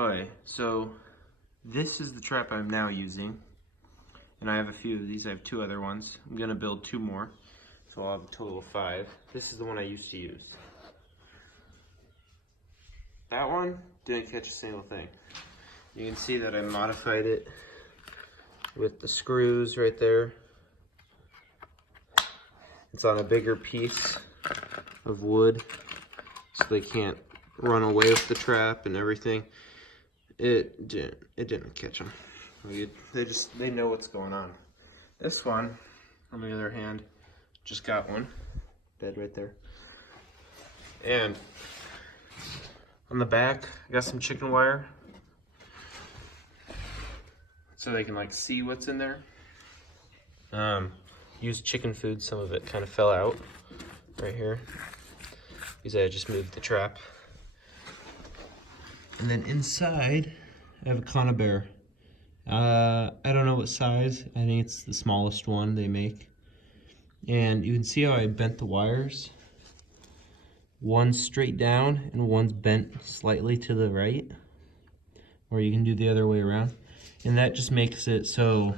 Okay, so this is the trap I'm now using, and I have a few of these. I have two other ones. I'm gonna build two more, so I'll have a total of 5. This is the one I used to use. That one didn't catch a single thing. You can see that I modified it with the screws right there. It's on a bigger piece of wood, so they can't run away with the trap and everything. It didn't catch them. They know what's going on. This one, on the other hand, just got one dead right there. And on the back, I got some chicken wire so they can like see what's in there. Used chicken food. Some of it kind of fell out right here because I just moved the trap. And then inside, I have a Conibear. I don't know what size. I think it's the smallest one they make. And you can see how I bent the wires. One's straight down and one's bent slightly to the right. Or you can do the other way around. And that just makes it so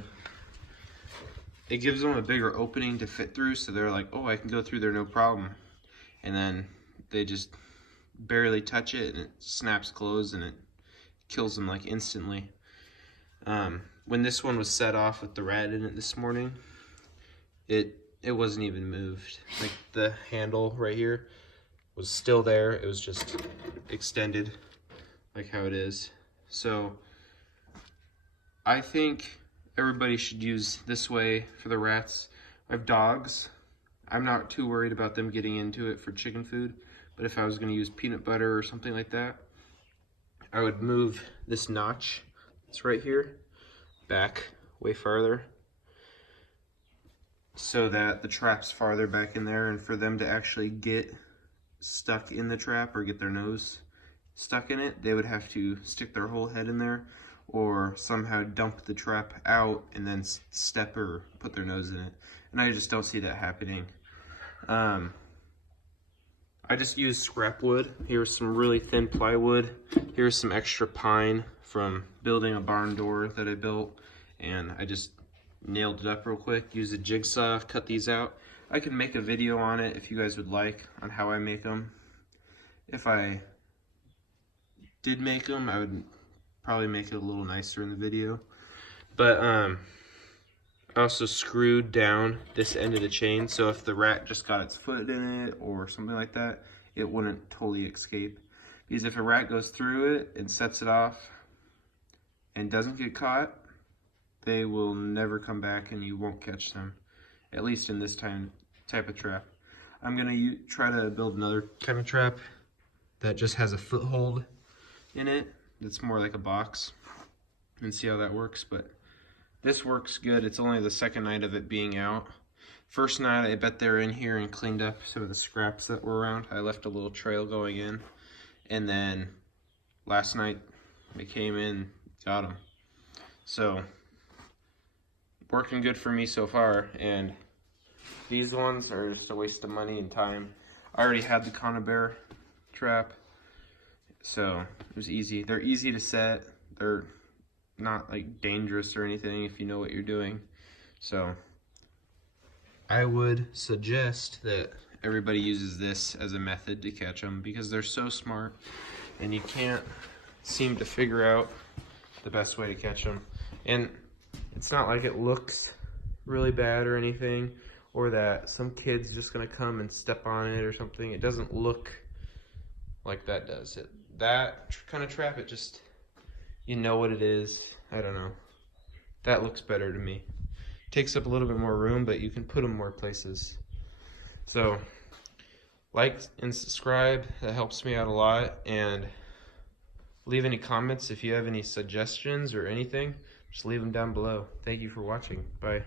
it gives them a bigger opening to fit through, so they're like, oh, I can go through there no problem. And then they just barely touch it and it snaps closed and it kills them like instantly. When this one was set off with the rat in it this morning, it wasn't even moved. Like the handle right here was still there. It was just extended like how it is. So I think everybody should use this way for the rats. I have dogs. I'm not too worried about them getting into it for chicken food, but if I was going to use peanut butter or something like that, I would move this notch that's right here back way farther so that the trap's farther back in there, and for them to actually get stuck in the trap or get their nose stuck in it, they would have to stick their whole head in there or somehow dump the trap out and then step or put their nose in it. And I just don't see that happening. I just used scrap wood. Here's some really thin plywood. Here's some extra pine from building a barn door that I built, and I just nailed it up real quick. Use a jigsaw, cut these out. I could make a video on it if you guys would like, on how I make them. If I did make them, I would probably make it a little nicer in the video. But I also screwed down this end of the chain, so if the rat just got its foot in it or something like that, it wouldn't totally escape. Because if a rat goes through it and sets it off and doesn't get caught, they will never come back and you won't catch them, at least in this type of trap. I'm gonna try to build another kind of trap that just has a foothold in it. It's more like a box, and see how that works. But this works good. It's only the second night of it being out. First night, I bet they're in here and cleaned up some of the scraps that were around. I left a little trail going in, and then last night they came in, got them. So working good for me so far. And these ones are just a waste of money and time. I already had the Conibear trap, so it was easy. They're easy to set. They're not like dangerous or anything if you know what you're doing. So I would suggest that everybody uses this as a method to catch them, because they're so smart and you can't seem to figure out the best way to catch them. And it's not like it looks really bad or anything, or that some kid's just gonna come and step on it or something. It doesn't look like that does it. That kind of trap, it just, you know what it is. I don't know. That looks better to me. Takes up a little bit more room, but you can put them more places. So like and subscribe. That helps me out a lot. And leave any comments if you have any suggestions or anything. Just leave them down below. Thank you for watching. Bye.